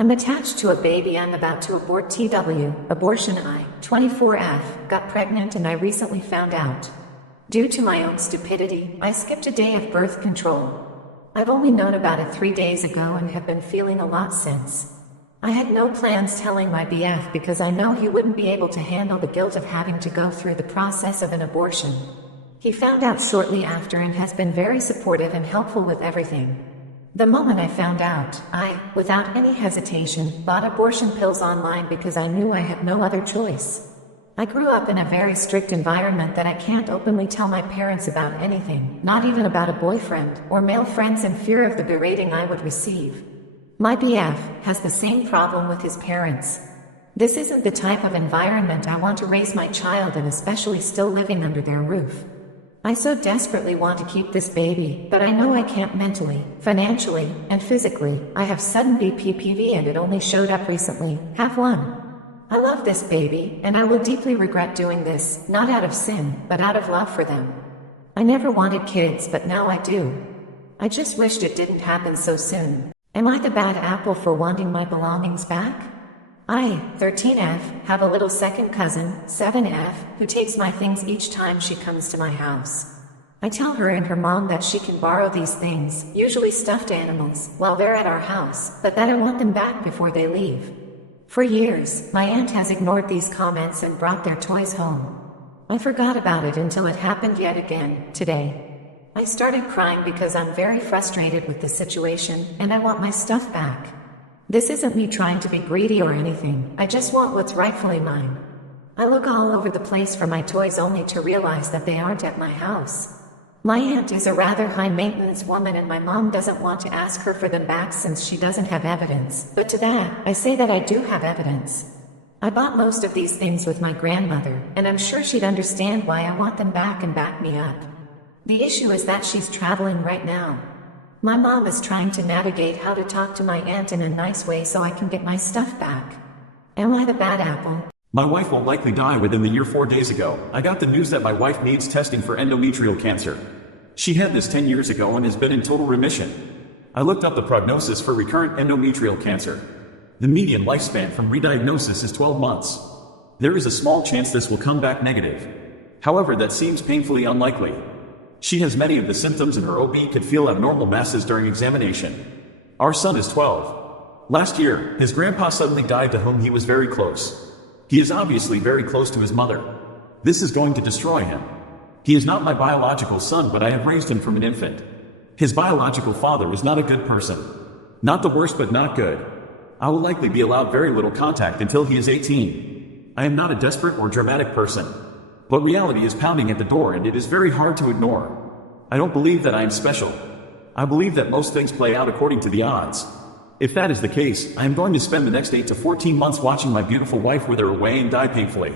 I'm attached to a baby I'm about to abort. Abortion. I, 24F, got pregnant and I recently found out. Due to my own stupidity, I skipped a day of birth control. I've only known about it 3 days ago and have been feeling a lot since. I had no plans telling my BF because I know he wouldn't be able to handle the guilt of having to go through the process of an abortion. He found out shortly after and has been very supportive and helpful with everything. The moment I found out, I, without any hesitation, bought abortion pills online because I knew I had no other choice. I grew up in a very strict environment that I can't openly tell my parents about anything, not even about a boyfriend or male friends, in fear of the berating I would receive. My BF has the same problem with his parents. This isn't the type of environment I want to raise my child in, especially still living under their roof. I so desperately want to keep this baby, but I know I can't mentally, financially, and physically. I have sudden BPPV and it only showed up recently. Have one. I love this baby, and I will deeply regret doing this, not out of sin, but out of love for them. I never wanted kids, but now I do. I just wished it didn't happen so soon. Am I the bad apple for wanting my belongings back? I, 13F, have a little second cousin, 7F, who takes my things each time she comes to my house. I tell her and her mom that she can borrow these things, usually stuffed animals, while they're at our house, but that I want them back before they leave. For years, my aunt has ignored these comments and brought their toys home. I forgot about it until it happened yet again, today. I started crying because I'm very frustrated with the situation, and I want my stuff back. This isn't me trying to be greedy or anything, I just want what's rightfully mine. I look all over the place for my toys only to realize that they aren't at my house. My aunt is a rather high-maintenance woman and my mom doesn't want to ask her for them back since she doesn't have evidence, but to that, I say that I do have evidence. I bought most of these things with my grandmother, and I'm sure she'd understand why I want them back and back me up. The issue is that she's traveling right now. My mom is trying to navigate how to talk to my aunt in a nice way so I can get my stuff back. Am I the bad apple? My wife will likely die within the year. 4 days ago, I got the news that my wife needs testing for endometrial cancer. She had this 10 years ago and has been in total remission. I looked up the prognosis for recurrent endometrial cancer. The median lifespan from rediagnosis is 12 months. There is a small chance this will come back negative. However, that seems painfully unlikely. She has many of the symptoms and her OB could feel abnormal masses during examination. Our son is 12. Last year, his grandpa suddenly died, to whom he was very close. He is obviously very close to his mother. This is going to destroy him. He is not my biological son, but I have raised him from an infant. His biological father is not a good person. Not the worst, but not good. I will likely be allowed very little contact until he is 18. I am not a desperate or dramatic person. But reality is pounding at the door and it is very hard to ignore. I don't believe that I am special. I believe that most things play out according to the odds. If that is the case, I am going to spend the next 8 to 14 months watching my beautiful wife wither away and die painfully.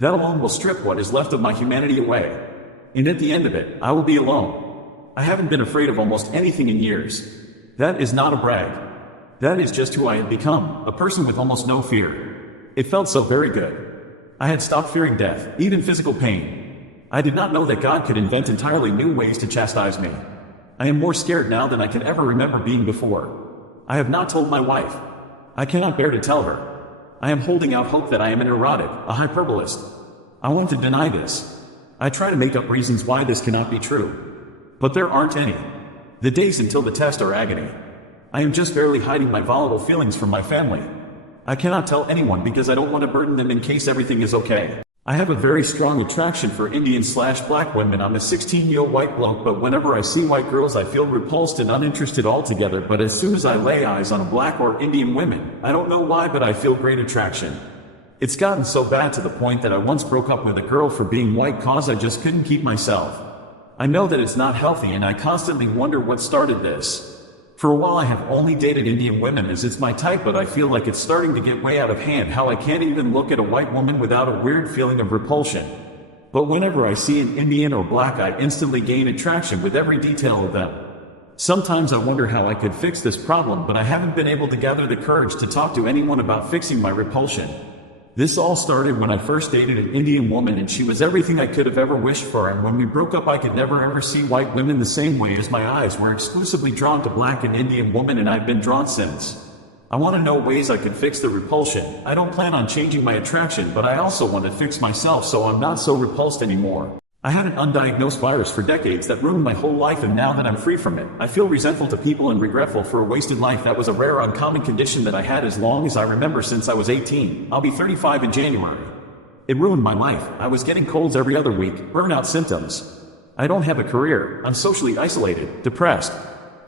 That alone will strip what is left of my humanity away. And at the end of it, I will be alone. I haven't been afraid of almost anything in years. That is not a brag. That is just who I had become, a person with almost no fear. It felt so very good. I had stopped fearing death, even physical pain. I did not know that God could invent entirely new ways to chastise me. I am more scared now than I can ever remember being before. I have not told my wife. I cannot bear to tell her. I am holding out hope that I am an erotic, a hyperbolist. I want to deny this. I try to make up reasons why this cannot be true. But there aren't any. The days until the test are agony. I am just barely hiding my volatile feelings from my family. I cannot tell anyone because I don't want to burden them in case everything is okay. I have a very strong attraction for Indian/black women. I'm a 16-year-old white bloke, but whenever I see white girls I feel repulsed and uninterested altogether. But as soon as I lay eyes on a black or Indian women, I don't know why, but I feel great attraction. It's gotten so bad to the point that I once broke up with a girl for being white cause I just couldn't keep myself. I know that it's not healthy and I constantly wonder what started this. For a while I have only dated Indian women as it's my type, but I feel like it's starting to get way out of hand how I can't even look at a white woman without a weird feeling of repulsion. But whenever I see an Indian or black I instantly gain attraction with every detail of them. Sometimes I wonder how I could fix this problem, but I haven't been able to gather the courage to talk to anyone about fixing my repulsion. This all started when I first dated an Indian woman and she was everything I could have ever wished for, and when we broke up I could never ever see white women the same way as my eyes were exclusively drawn to black and Indian women, and I've been drawn since. I want to know ways I can fix the repulsion. I don't plan on changing my attraction, but I also want to fix myself so I'm not so repulsed anymore. I had an undiagnosed virus for decades that ruined my whole life, and now that I'm free from it, I feel resentful to people and regretful for a wasted life. That was a rare, uncommon condition that I had as long as I remember, since I was 18. I'll be 35 in January. It ruined my life. I was getting colds every other week, burnout symptoms. I don't have a career. I'm socially isolated, depressed.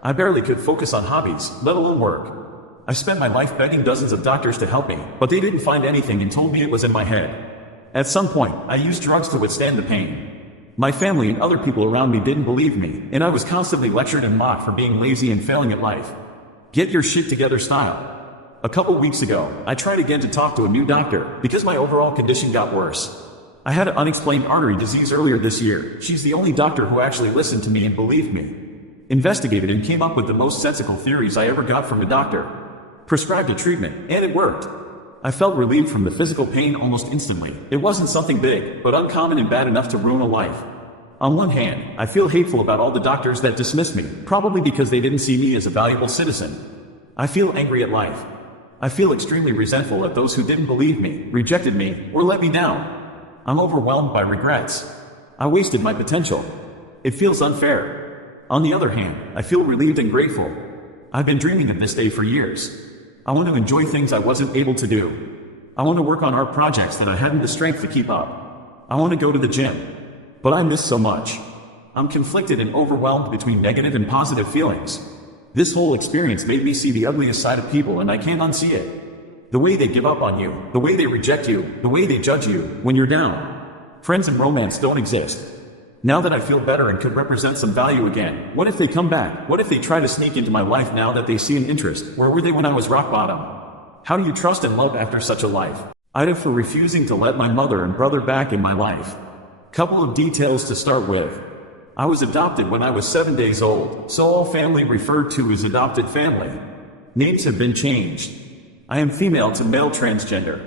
I barely could focus on hobbies, let alone work. I spent my life begging dozens of doctors to help me, but they didn't find anything and told me it was in my head. At some point, I used drugs to withstand the pain. My family and other people around me didn't believe me, and I was constantly lectured and mocked for being lazy and failing at life. Get your shit together style. A couple weeks ago, I tried again to talk to a new doctor because my overall condition got worse. I had an unexplained artery disease earlier this year. She's the only doctor who actually listened to me and believed me. Investigated and came up with the most sensible theories I ever got from a doctor. Prescribed a treatment, and it worked. I felt relieved from the physical pain almost instantly. It wasn't something big, but uncommon and bad enough to ruin a life. On one hand, I feel hateful about all the doctors that dismissed me, probably because they didn't see me as a valuable citizen. I feel angry at life. I feel extremely resentful at those who didn't believe me, rejected me, or let me down. I'm overwhelmed by regrets. I wasted my potential. It feels unfair. On the other hand, I feel relieved and grateful. I've been dreaming of this day for years. I want to enjoy things I wasn't able to do. I want to work on art projects that I hadn't the strength to keep up. I want to go to the gym. But I miss so much. I'm conflicted and overwhelmed between negative and positive feelings. This whole experience made me see the ugliest side of people, and I can't unsee it. The way they give up on you, the way they reject you, the way they judge you when you're down. Friends and romance don't exist. Now that I feel better and could represent some value again, what if they come back? What if they try to sneak into my life now that they see an interest? Where were they when I was rock bottom? How do you trust and love after such a life? I'd for refusing to let my mother and brother back in my life. Couple of details to start with. I was adopted when I was 7 days old, so all family referred to as adopted family. Names have been changed. I am female to male transgender.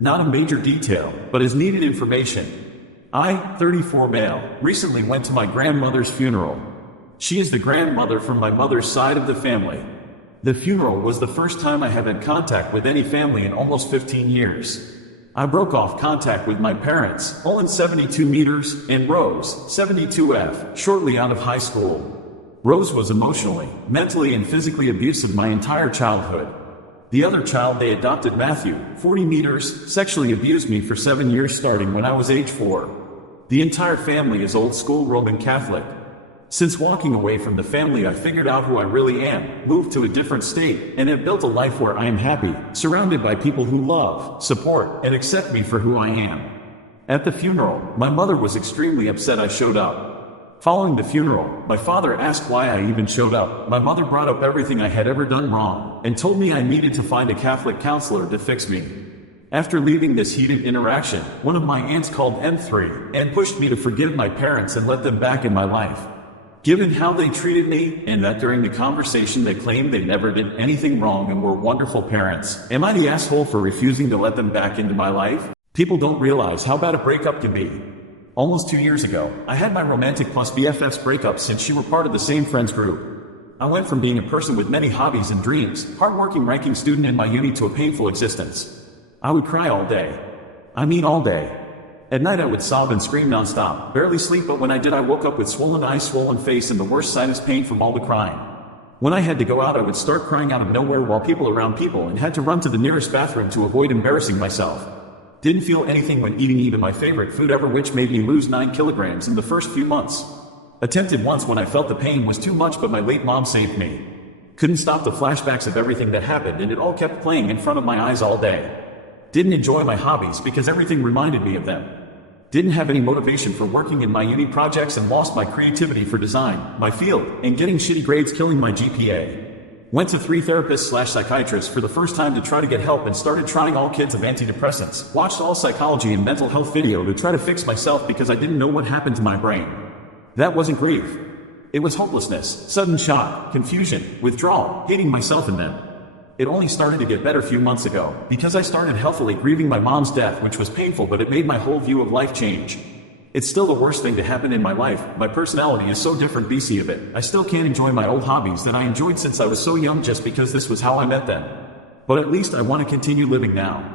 Not a major detail, but is needed information. I, 34 male, recently went to my grandmother's funeral. She is the grandmother from my mother's side of the family. The funeral was the first time I have had contact with any family in almost 15 years. I broke off contact with my parents, Olin 72 meters, and Rose, 72F, shortly out of high school. Rose was emotionally, mentally, and physically abusive my entire childhood. The other child they adopted, Matthew, 40 meters, sexually abused me for 7 years starting when I was age 4. The entire family is old school Roman Catholic. Since walking away from the family, I figured out who I really am, moved to a different state, and have built a life where I am happy, surrounded by people who love, support, and accept me for who I am. At the funeral, my mother was extremely upset I showed up. Following the funeral, my father asked why I even showed up. My mother brought up everything I had ever done wrong, and told me I needed to find a Catholic counselor to fix me. After leaving this heated interaction, one of my aunts called M3 and pushed me to forgive my parents and let them back in my life. Given how they treated me, and that during the conversation they claimed they never did anything wrong and were wonderful parents, am I the asshole for refusing to let them back into my life? People don't realize how bad a breakup can be. Almost 2 years ago, I had my romantic plus BFF's breakup since she were part of the same friends group. I went from being a person with many hobbies and dreams, hardworking ranking student in my uni, to a painful existence. I would cry all day. I mean all day. At night I would sob and scream nonstop, barely sleep, but when I did I woke up with swollen eyes, swollen face, and the worst sinus pain from all the crying. When I had to go out I would start crying out of nowhere while people around people and had to run to the nearest bathroom to avoid embarrassing myself. Didn't feel anything when eating even my favorite food ever, which made me lose 9 kilograms in the first few months. Attempted once when I felt the pain was too much, but my late mom saved me. Couldn't stop the flashbacks of everything that happened, and it all kept playing in front of my eyes all day. Didn't enjoy my hobbies because everything reminded me of them. Didn't have any motivation for working in my uni projects and lost my creativity for design, my field, and getting shitty grades killing my GPA. Went to 3 therapists/psychiatrists for the first time to try to get help and started trying all kinds of antidepressants. Watched all psychology and mental health video to try to fix myself because I didn't know what happened to my brain. That wasn't grief. It was hopelessness, sudden shock, confusion, withdrawal, hating myself and them. It only started to get better a few months ago, because I started healthily grieving my mom's death, which was painful, but it made my whole view of life change. It's still the worst thing to happen in my life. My personality is so different BC of it. I still can't enjoy my old hobbies that I enjoyed since I was so young just because this was how I met them. But at least I want to continue living now.